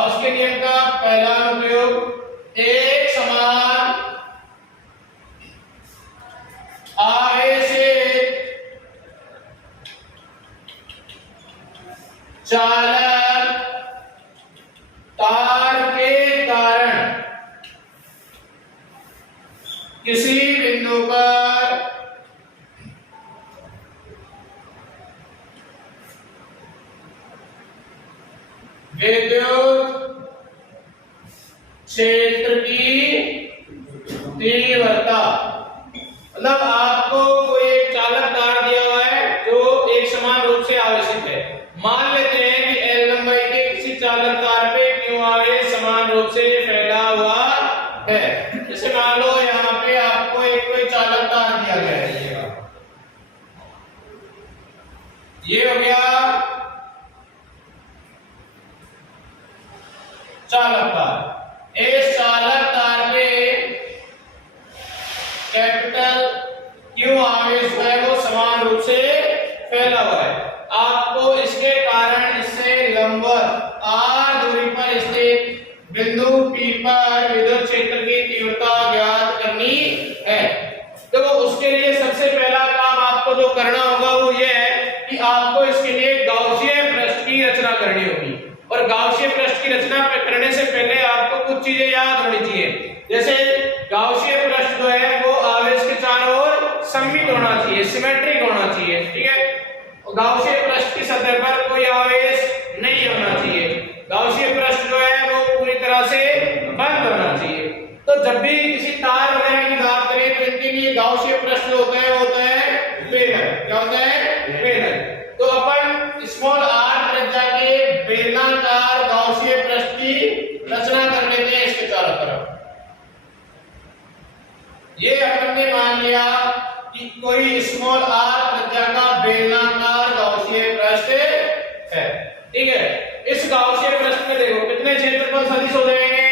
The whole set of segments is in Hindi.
उसके नियम का पहला अनुप्रयोग, एक समान आवेशित चालक तार के कारण किसी बिंदु पर विद्युत क्षेत्र की तीव्रता, मतलब आपको कोई एक चालक तार दिया हुआ है जो एक समान रूप से आवेशित है। मान लेते हैं कि L लंबाई के किसी चालक तार पे Q आवेश समान रूप से फैला हुआ है। जैसे मान लो यहाँ पे आपको एक कोई चालक तार दिया गया है, ये हो गया चालक तार। इस चालक तार पे कैपिटल Q आवेश है वो समान रूप से फैला हुआ है। आपको इसके कारण इससे लंबवत r दूरी पर स्थित बिंदु P पर विद्युत क्षेत्र की तीव्रता ज्ञात करनी है। तो उसके लिए सबसे पहला काम आपको जो करना होगा वो ये है कि आपको इसके लिए गाउसियन पृष्ठ की रचना करनी होगी। और गाउसियन पृष्ठ की रचना करने से पहले आपको कुछ चीजें याद होनी चाहिए। जैसे गाउसियन पृष्ठ जो है वो आवेश के चारों ओर सममित होना चाहिए, सिमेट्रिक होना चाहिए, ठीक है। गाउसियन पृष्ठ की सतह पर कोई आवेश नहीं होना चाहिए। गाउसियन पृष्ठ जो है वो पूरी तरह से बंद होना चाहिए। तो जब भी किसी तार वगैरह की बात करें तो इनके लिए गाउसियन पृष्ठ जो होता है वो होता है बेलर। क्या होता है? बेलर। तो अपन स्मॉल r त्रिज्या के बेलनाकार गाउसियन पृष्ठ की रचना कर लेते हैं इसके चारों तरफ। ये अपन ने मान लिया कि कोई स्मॉल r त्रिज्या का बेलनाकार गाउसियन पृष्ठ है, ठीक है। इस गाउसियन पृष्ठ में देखो कितने क्षेत्रफल सदिश हो जाएंगे?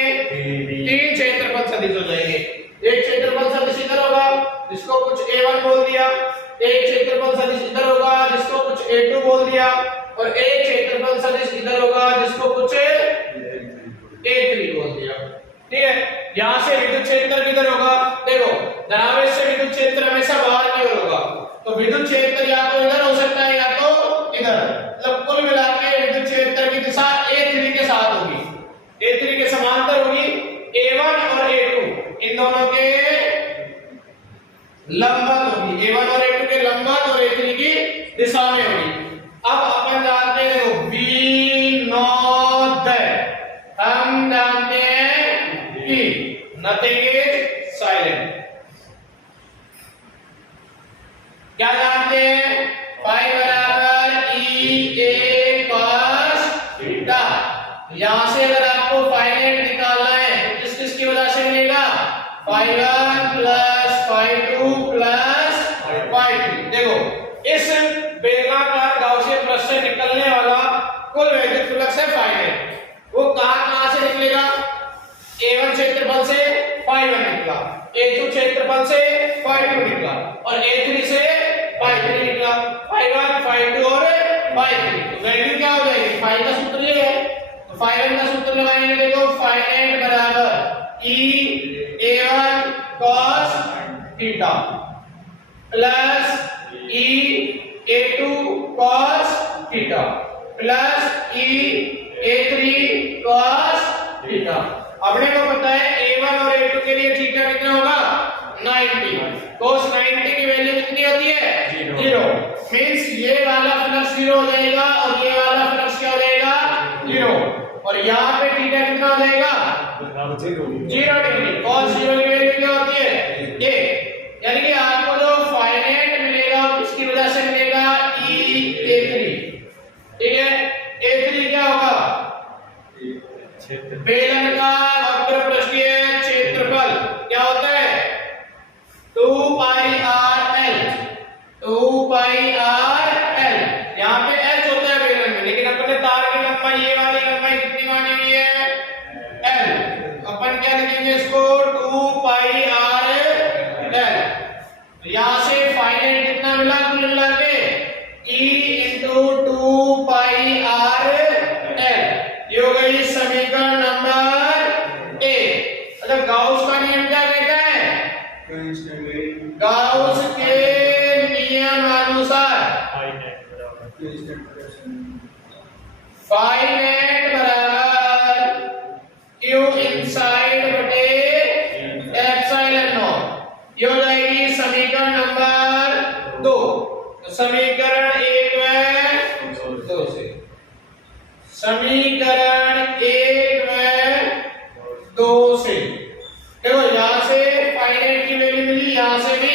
3 क्षेत्रफल सदिश हो जाएंगे। एक क्षेत्रफल सदिश इधर होगा जिसको कुछ a1 बोल दिया, एक क्षेत्रफल सदिश इधर होगा जिसको कुछ a2 बोल दिया, और एक क्षेत्रफल सदिश इधर होगा जिसको कुछ a3 बोल दिया, ठीक है। यहां से विद्युत क्षेत्र किधर होगा? देखो धनावेश से विद्युत क्षेत्र हमेशा बाहर की ओर होगा, तो विद्युत क्षेत्र या तो इधर हो सकता है या तो इधर। मतलब कुल मिलाकर विद्युत क्षेत्र की दिशा a3 के साथ होगी, a3 के समांतर होगी। a1 और a2 इन दोनों के लंबवत होगी, a1 और a2 के लंबवत और a3 की दिशा में होगी। अब अपन जानते हैं देखो विनोद, हम जानते हैं कि नथिंग इज साइलेंट। क्या जानते हैं? फाई बराबर ई ए कॉस थीटा। यहां से अगर आपको फाइनाइट निकालना है किस किस की वजह से मिलेगा? Phi 1 plus phi 2 plus phi 3। देखो इस बेलनाकार गाउसियन पृष्ठ से निकलने वाला कुल विद्युत फ्लक्स है फाइनाइट। वो कहां से निकलेगा? a1 क्षेत्रफल से फाई 1 निकला, a2 क्षेत्रफल से फाई 2 निकला, और a3 से फाई 3 निकला। फाई 1 फाई 2 और फाई 3, तो वैल्यू क्या हो जाएगी? फाई का सूत्र ये है, तो फाई 1 का सूत्र लगाएंगे। देखो फाइनाइट बराबर e a1 cos theta plus e a2 cos theta plus e a3 cos theta. अपने को पता है a1 और a2 के लिए थीटा कितना होगा? 90। cos 90 की वैल्यू कितनी होती है? 0। मींस ये वाला फ्लक्स 0 हो जाएगा और ये वाला फ्लक्स क्या हो जाएगा? 0। और यहाँ पे थीटा कितना हो जाएगा? 0 डिग्री। cos 0 की वैल्यू क्या होती है? ये। यानी कि आपको जो फाइनाइट मिलेगा इसकी वजह से मिलेगा e a3, ठीक है। a3 क्या होगा? बेलन का वक्र पृष्ठीय क्षेत्रफल क्या होता है? 2 पाई r l। 2 पाई r l, यहाँ पे h होता है बेलन में, लेकिन अपन ने तार की लंबाई ये वाली लंबाई कितनी मानी हुई है? l। अपन क्या लिखेंगे इसको? 2 पाई r l। यहाँ से फाइनाइट कितना मिला कुल मिला के? e into 2 पाई r l। ये हो गई समीकरण फाई नेट बराबर क्यू इनसाइड बटे एप्सिलॉन नॉट। ये हो जाएगी समीकरण नंबर 2। तो समीकरण 1 में 2 से समीकरण 1 में 2 से देखो यहां से फाइनाइट की वैल्यू मिली, यहां से भी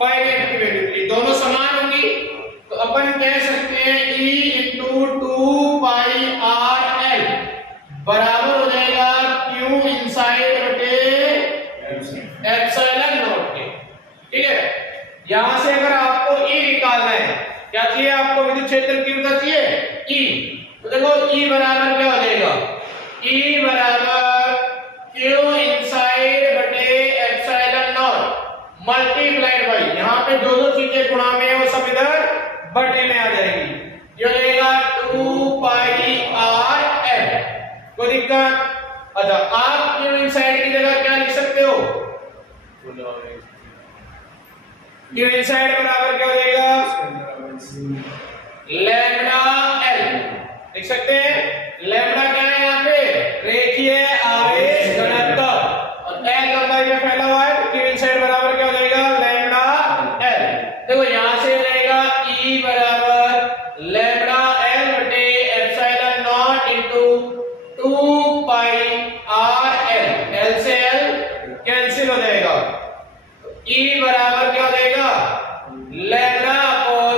फाइनाइट की वैल्यू मिली, दोनों समान होंगी। तो अपन कह सकते हैं E into 2 pi r L बराबर हो जाएगा Q इनसाइड बटे एप्सिलॉन नॉट के। ठीक है, यहां से अगर आपको E निकालना है, क्या चाहिए आपको? विद्युत क्षेत्र की तीव्रता चाहिए E। तो देखो E बराबर क्या हो जाएगा? E बराबर Q इनसाइड बटे एप्सिलॉन नॉट मल्टीप्लाइड बाई, यहां पे जो जो चीजें गुणा में है वो सब इधर बटे में आ जाएगी। ये हो जाएगा 2 पाई आर एल। कोई दिक्कत? अच्छा, आप Q इनसाइड की जगह क्या लिख सकते हो? Q इनसाइड बराबर क्या हो जाएगा? लैम्डा एल लिख सकते हैं। लैम्डा क्या है यहाँ पे? रेखीय आवेश घनत्व, और एल लंबाई में फैला हुआ है, तो Q इनसाइड बराबर क्या हो जाएगा? Lambda L. देखो यहां से हो जाएगा E बराबर लैम्डा एल बटे epsilon not into 2 pi r L, L से एल कैंसिल हो जाएगा। E बराबर क्या हो जाएगा? Lambda upon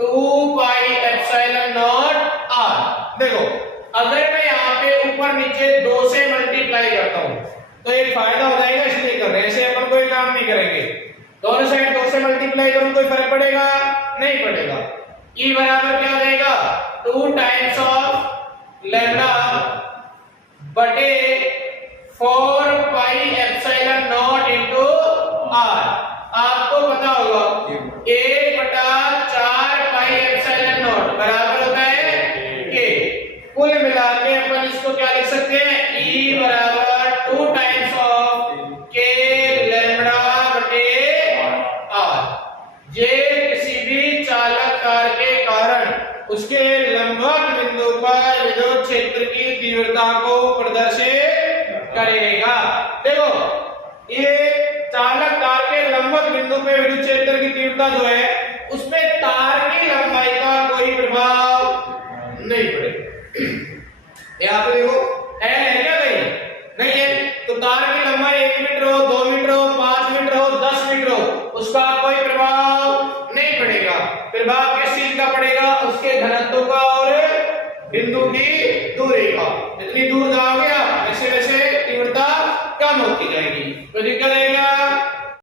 2 pi epsilon not r. देखो अगर मैं यहाँ पे ऊपर नीचे 2 से मल्टीप्लाई करता हूँ तो एक फायदा हो जाएगा, इसलिए कर रहे हैं। ऐसे अपन कोई काम नहीं करेंगे, दोनों साइड 2 से मल्टीप्लाई करूं कोई फर्क पड़ेगा? नहीं पड़ेगा। E बराबर क्या हो जाएगा? 2 टाइम्स ऑफ लैम्डा बटे 4 pi epsilon not into r. आपको पता होगा 1/4 पाई एप्सिलॉन नॉट बराबर होता है K। कुल मिला के अपन इसको क्या लिख सकते हैं? E बराबर 2 टाइम्स ऑफ K लैम्डा बटे R। ये किसी भी चालक कार के कारण उसके लंबवत बिंदु पर विद्युत क्षेत्र की तीव्रता को प्रदर्शित करेगा। देखो ये चालक तार के लंबवत बिंदु पे विद्युत क्षेत्र की तीव्रता जो है उसमें तार की लंबाई का कोई प्रभाव नहीं पड़ेगा। यहाँ पे देखो L है क्या? नहीं है। तो तार की लंबाई 1 मीटर हो, 2 मीटर हो, 5 मीटर हो, 10 मीटर हो, उसका कोई प्रभाव नहीं पड़ेगा। प्रभाव किस चीज का पड़ेगा? उसके घनत्व का और बिंदु की दूरी का। जितनी दूर जाओगे आप वैसे वैसे तीव्रता कम होती जाएगी। तो दिक्कत आएगा